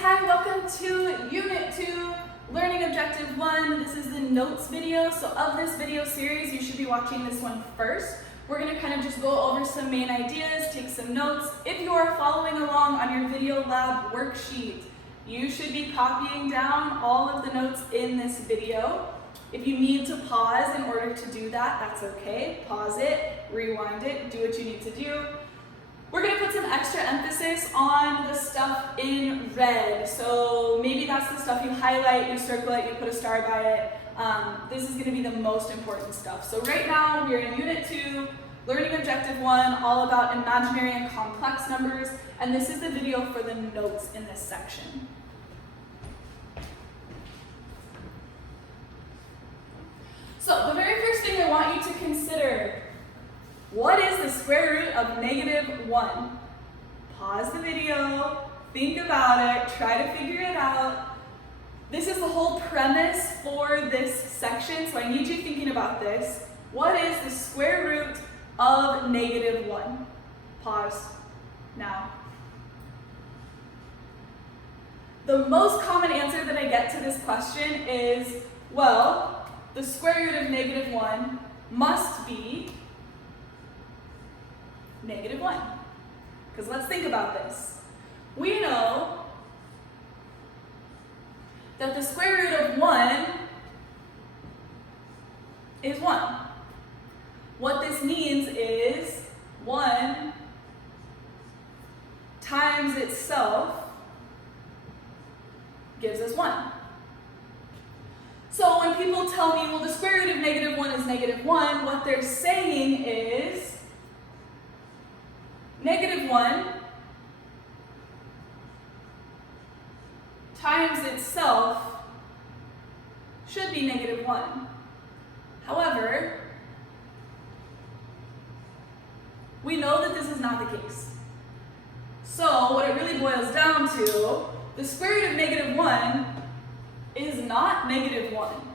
hi, welcome to Unit 2, Learning Objective 1. This is the notes video. So of this video series, you should be watching this one first. We're going to kind of just go over some main ideas, take some notes. If you are following along on your video lab worksheet, you should be copying down all of the notes in this video. If you need to pause in order to do that, that's okay. Pause it, rewind it, do what you need to do. We're going to put some extra emphasis on the stuff in red. So maybe that's the stuff you highlight, you circle it, you put a star by it. This is going to be the most important stuff. So right now we're in Unit 2, Learning Objective 1, all about imaginary and complex numbers. And this is the video for the notes in this section. So the very first thing I want you to consider, what is the square root of -1? Pause the video, think about it, try to figure it out. This is the whole premise for this section, so I need you thinking about this. What is the square root of -1? Pause now. The most common answer that I get to this question is, well, the square root of -1 must be -1. Because let's think about this. We know that the square root of 1 is 1. What this means is 1 times itself gives us 1. So when people tell me, well, the square root of -1 is -1, what they're saying is -1 times itself should be -1. However, we know that this is not the case. So what it really boils down to, the square root of -1 is not -1.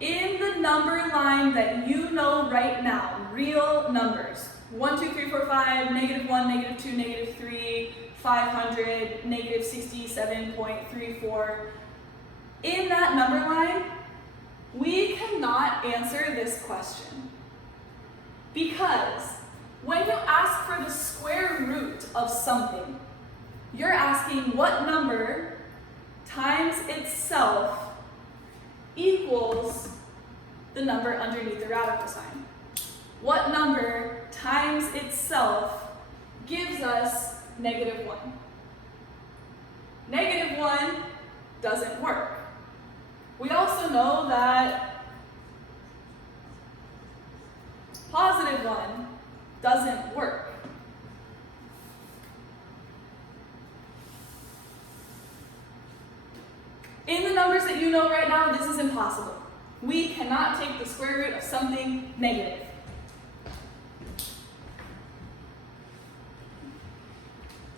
In the number line that you know right now, real numbers, 1, 2, 3, 4, 5, -1, -2, -3, 500, -67.34. In that number line, we cannot answer this question. Because when you ask for the square root of something, you're asking what number times itself equals the number underneath the radical sign. What number times itself gives us -1? -1 doesn't work. We also know that +1 doesn't work. In the numbers that you know right now, this is impossible. We cannot take the square root of something negative.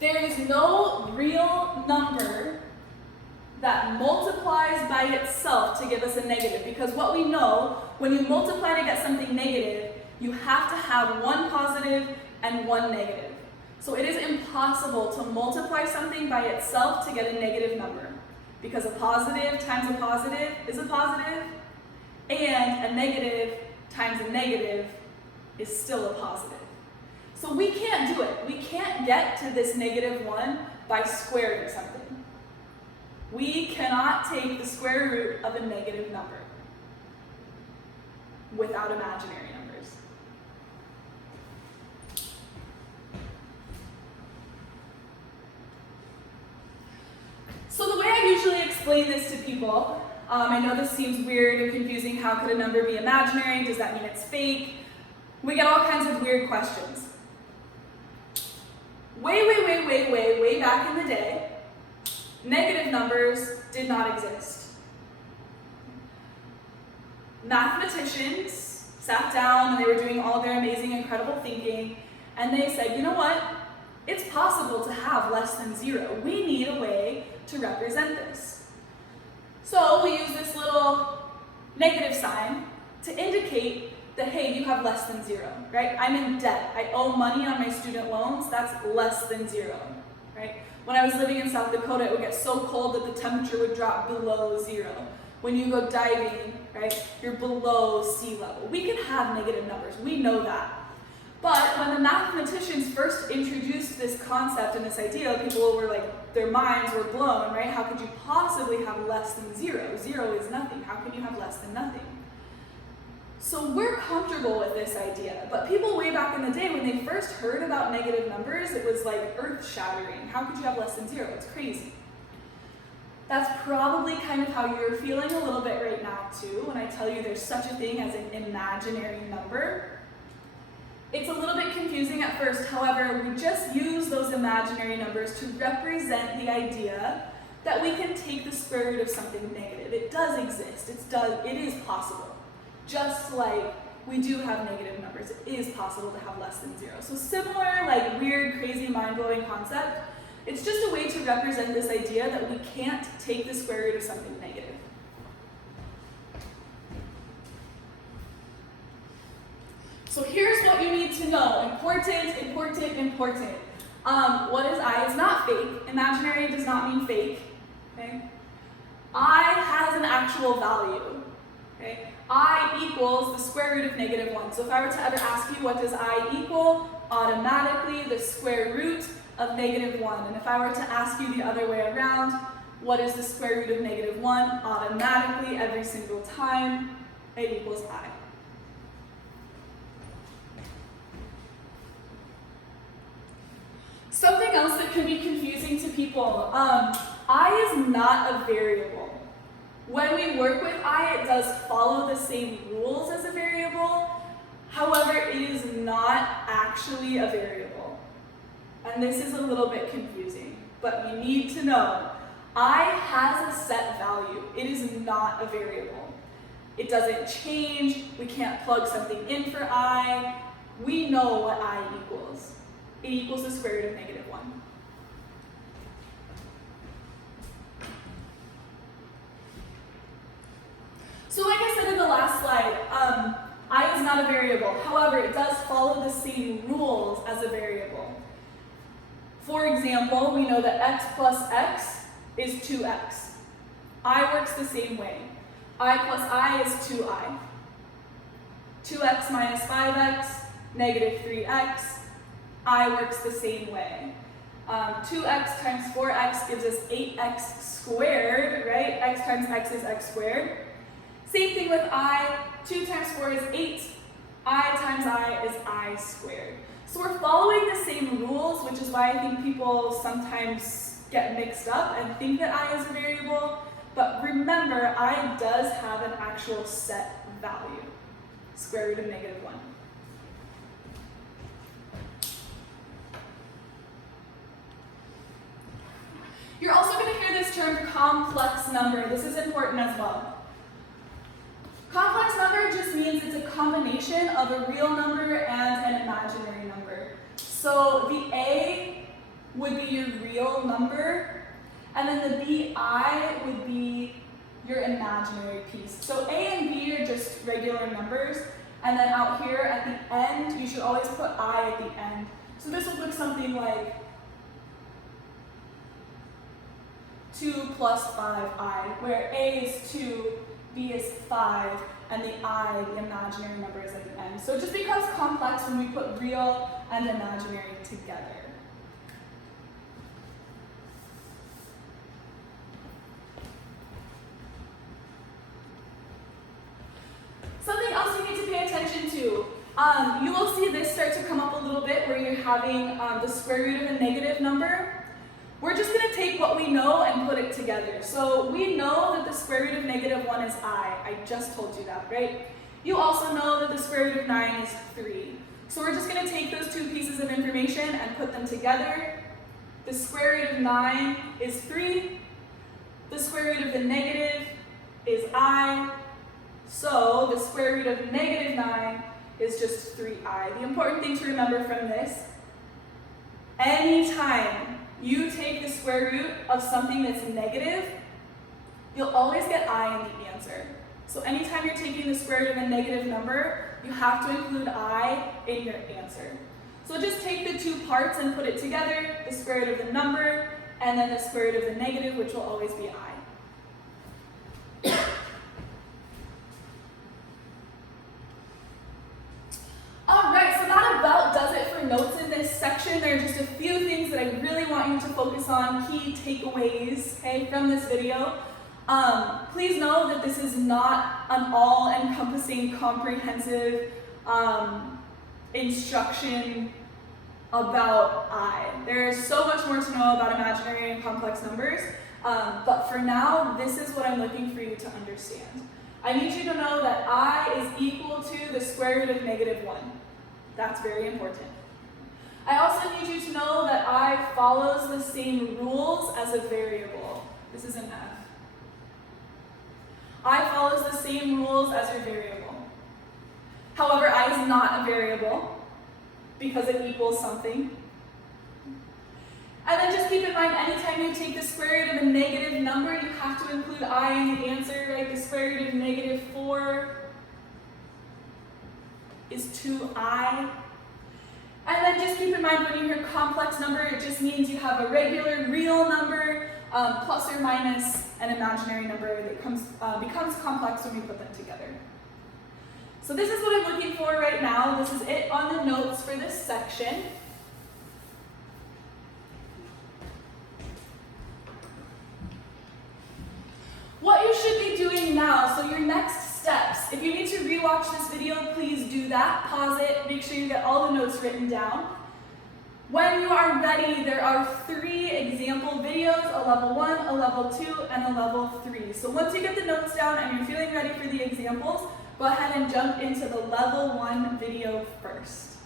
There is no real number that multiplies by itself to give us a negative, because what we know, when you multiply to get something negative, you have to have one positive and one negative. So it is impossible to multiply something by itself to get a negative number, because a positive times a positive is a positive, and a negative times a negative is still a positive. So we can't do it. We can't get to this -1 by squaring something. We cannot take the square root of a negative number without imaginary numbers. So the way I usually explain this to people, I know this seems weird and confusing. How could a number be imaginary? Does that mean it's fake? We get all kinds of weird questions. Way back in the day, negative numbers did not exist. Mathematicians sat down and they were doing all their amazing, incredible thinking, and they said, you know what? It's possible to have less than 0. We need a way to represent this. So we use this little negative sign to indicate that, hey, you have less than 0, right? I'm in debt. I owe money on my student loans. That's less than 0, right? When I was living in South Dakota, it would get so cold that the temperature would drop below 0. When you go diving, right, you're below sea level. We can have negative numbers. We know that. But when the mathematicians first introduced this concept and this idea, people were like, their minds were blown, right? How could you possibly have less than 0? 0 is nothing. How can you have less than nothing? So we're comfortable with this idea, but people way back in the day, when they first heard about negative numbers, it was like earth-shattering. How could you have less than 0? It's crazy. That's probably kind of how you're feeling a little bit right now too, when I tell you there's such a thing as an imaginary number. It's a little bit confusing at first, however, we just use those imaginary numbers to represent the idea that we can take the square root of something negative. It does exist, it is possible. Just like we do have negative numbers, it is possible to have less than 0. So similar, like weird, crazy, mind-blowing concept, it's just a way to represent this idea that we can't take the square root of something negative. So here's what you need to know. Important, important, important. What is I? It's not fake. Imaginary does not mean fake. Okay? I has an actual value. Okay? I equals the square root of negative 1. So if I were to ever ask you what does I equal, automatically the square root of negative 1. And if I were to ask you the other way around, what is the square root of negative 1, automatically every single time it equals I. Something else that can be confusing to people, I is not a variable. When we work with I, it does follow the same rules as a variable. However, it is not actually a variable. And this is a little bit confusing, but you need to know, I has a set value. It is not a variable. It doesn't change. We can't plug something in for I. We know what I equals. It equals the square root of negative 1. So like I said in the last slide, I is not a variable. However, it does follow the same rules as a variable. For example, we know that x plus x is 2x. I works the same way. I plus I is 2i. 2x minus 5x, negative 3x. I works the same way. 2x times 4x gives us 8x squared, right? X times x is x squared. Same thing with I. 2 times 4 is 8. I times I is I squared. So we're following the same rules, which is why I think people sometimes get mixed up and think that I is a variable. But remember, I does have an actual set value, square root of negative 1. You're also going to hear this term complex number. This is important as well. Complex number just means it's a combination of a real number and an imaginary number. So the A would be your real number, and then the BI would be your imaginary piece. So A and B are just regular numbers, and then out here at the end, you should always put I at the end. So this would look something like 2 plus 5i, where A is 2, B is 5, and the I, the imaginary number, is at the end. So it just becomes complex when we put real and imaginary together. Something else you need to pay attention to. You will see this start to come up a little bit where you're having the square root of a negative number. We're just going to take what we know and put it together. So we know that the square root of negative 1 is I. I just told you that, right? You also know that the square root of 9 is 3. So we're just going to take those two pieces of information and put them together. The square root of 9 is 3. The square root of the negative is I. So the square root of negative 9 is just 3i. The important thing to remember from this, anytime you take the square root of something that's negative, you'll always get I in the answer. So anytime you're taking the square root of a negative number, you have to include I in your answer. So just take the two parts and put it together, the square root of the number, and then the square root of the negative, which will always be I. Alright, so that about does it for notes in this section. There are just a few things that I really want you to focus on, key takeaways, okay, from this video. Please know that this is not an all-encompassing, comprehensive instruction about I. There's so much more to know about imaginary and complex numbers, but for now, this is what I'm looking for you to understand. I need you to know that I is equal to the square root of -1. That's very important. I also need you to know that I follows the same rules as a variable. This is an F. I follows the same rules as your variable. However, I is not a variable because it equals something. And then just keep in mind, anytime you take the square root of a negative number, you have to include I in the answer, right? The square root of -4 is 2I. And then just keep in mind, when you hear complex number, it just means you have a regular real number, plus or minus an imaginary number that becomes complex when we put them together. So this is what I'm looking for right now. This is it on the notes for this section. What you should be doing now, so your next steps. If you need to rewatch this video, please do that. Pause it, make sure you get all the notes written down. When you are ready, there are 3 example videos, a level 1, a level 2, and a level 3. So once you get the notes down and you're feeling ready for the examples, go ahead and jump into the level 1 video first.